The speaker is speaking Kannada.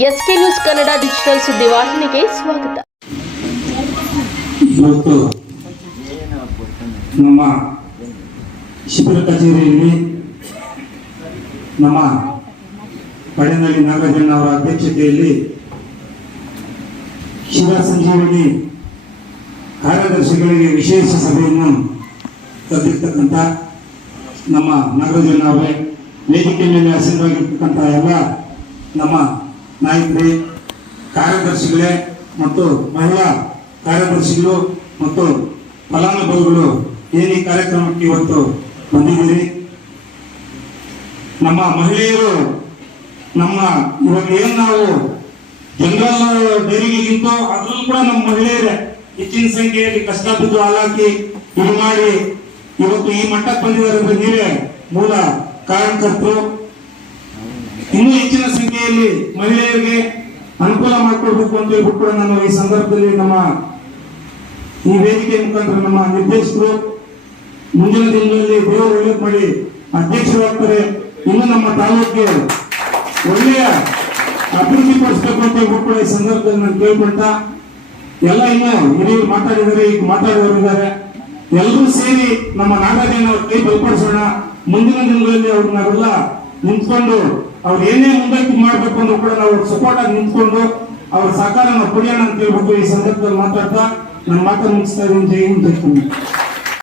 ಎಸ್ಕೆ ನ್ಯೂಸ್ ಕನ್ನಡ ಡಿಜಿಟಲ್ ಸುದ್ದಿವಾಹಿನಿಗೆ ಸ್ವಾಗತ. ನಮ್ಮ ಶಿಬಿರ ಕಚೇರಿಯಲ್ಲಿ ನಮ್ಮ ಪಡೆನಳ್ಳಿ ನಾಗರಾಜಣ್ಣ ಅವರ ಅಧ್ಯಕ್ಷತೆಯಲ್ಲಿ ಶಿವ ಸಂಜೀವಿನಿ ಕಾರ್ಯದರ್ಶಿಗಳಿಗೆ ವಿಶೇಷ ಸಭೆಯನ್ನು ಕರೆದಿರ್ತಕ್ಕಂಥ ನಮ್ಮ ನಾಗರಾಜನ್ ಅವರೇ ವೇದಿಕೆ ಮೇಲೆ ಹಸಿರವಾಗಿರ್ತಕ್ಕಂಥ ಎಲ್ಲ ನಮ್ಮ ನಾಯಕರೇ, ಕಾರ್ಯದರ್ಶಿಗಳೇ ಮತ್ತು ಮಹಿಳಾ ಕಾರ್ಯದರ್ಶಿಗಳು ಮತ್ತು ಫಲಾನುಭವಿಗಳು, ಏನು ಕಾರ್ಯಕ್ರಮಕ್ಕೆ ಇವತ್ತು ಬಂದಿದ್ದೀರಿ? ನಮ್ಮ ಮಹಿಳೆಯರು, ನಮ್ಮ ಇವಾಗ ಏನ್ ನಾವು ಜನರಲ್ ಡೈರಿಗಿಂತ ಅದ್ರಲ್ಲೂ ಕೂಡ ನಮ್ಮ ಮಹಿಳೆಯರೇ, ಹೆಚ್ಚಿನ ಸಂಖ್ಯೆಯಲ್ಲಿ ಕಷ್ಟ ಬಿದ್ದು ಹಾಲಾಕಿ ಇದು ಮಾಡಿ ಇವತ್ತು ಈ ಮಟ್ಟಕ್ಕೆ ಬಂದಿದ್ದಾರೆ ನೀವೇ ಮೂಲ ಕಾರಣಕರ್ತರು ಇನ್ನೂ ಮಹಿಳೆಯರಿಗೆ ಅನುಕೂಲ ಮಾಡಿಕೊಡ್ಬೇಕು ಅಂತ ಹೇಳ್ಬಿಟ್ಟು ಕೂಡ ನಾನು ಈ ಸಂದರ್ಭದಲ್ಲಿ ನಮ್ಮ ಈ ವೇದಿಕೆ ಮುಖಾಂತರ ನಮ್ಮ ನಿರ್ದೇಶಕರು ಮುಂದಿನ ದಿನಗಳಲ್ಲಿ ದೇವರು ಒಳ್ಳೇದು ಮಾಡಿ ಅಧ್ಯಕ್ಷರಾಗ್ತಾರೆ. ಇನ್ನು ನಮ್ಮ ತಾಲೂಕಿಗೆ ಒಳ್ಳೆಯ ಅಭಿವೃದ್ಧಿ ಪಡಿಸಬೇಕು ಅಂತ ಹೇಳ್ಬಿಟ್ಟು ಈ ಸಂದರ್ಭದಲ್ಲಿ ನಾನು ಕೇಳ್ಕೊಳ್ತಾ ಎಲ್ಲ ಇನ್ನು ಹಿರಿಯರು ಮಾತಾಡಿದ್ದಾರೆ, ಈಗ ಮಾತಾಡೋರಿದ್ದಾರೆ ಎಲ್ಲರೂ ಸೇರಿ ನಮ್ಮ ನಾಗರಾಜನ ಕೈ ಬಲಪಡಿಸೋಣ. ಮುಂದಿನ ದಿನಗಳಲ್ಲಿ ಅವ್ರನ್ನ ನಿಂತ್ಕೊಂಡು ಅವ್ರು ಏನೇ ಮುಂದಕ್ಕೆ ಮಾಡ್ಬೇಕು ಅಂದ್ರೂ ಕೂಡ ನಾವು ಸಪೋರ್ಟ್ ಆಗಿ ನಿಂತ್ಕೊಂಡು ಅವ್ರ ಸಹಕಾರ ನಾವು ಪಡೆಯೋಣ ಅಂತ ಹೇಳ್ಬಿಟ್ಟು ಈ ಸಂದರ್ಭದಲ್ಲಿ ಮಾತಾಡ್ತಾ ನಮ್ಮ ಮಾತನ್ನು ಮುಗಿಸ್ತಾ ಇದ್ದೀನಿ ಜೈ ಹಿಂದ್.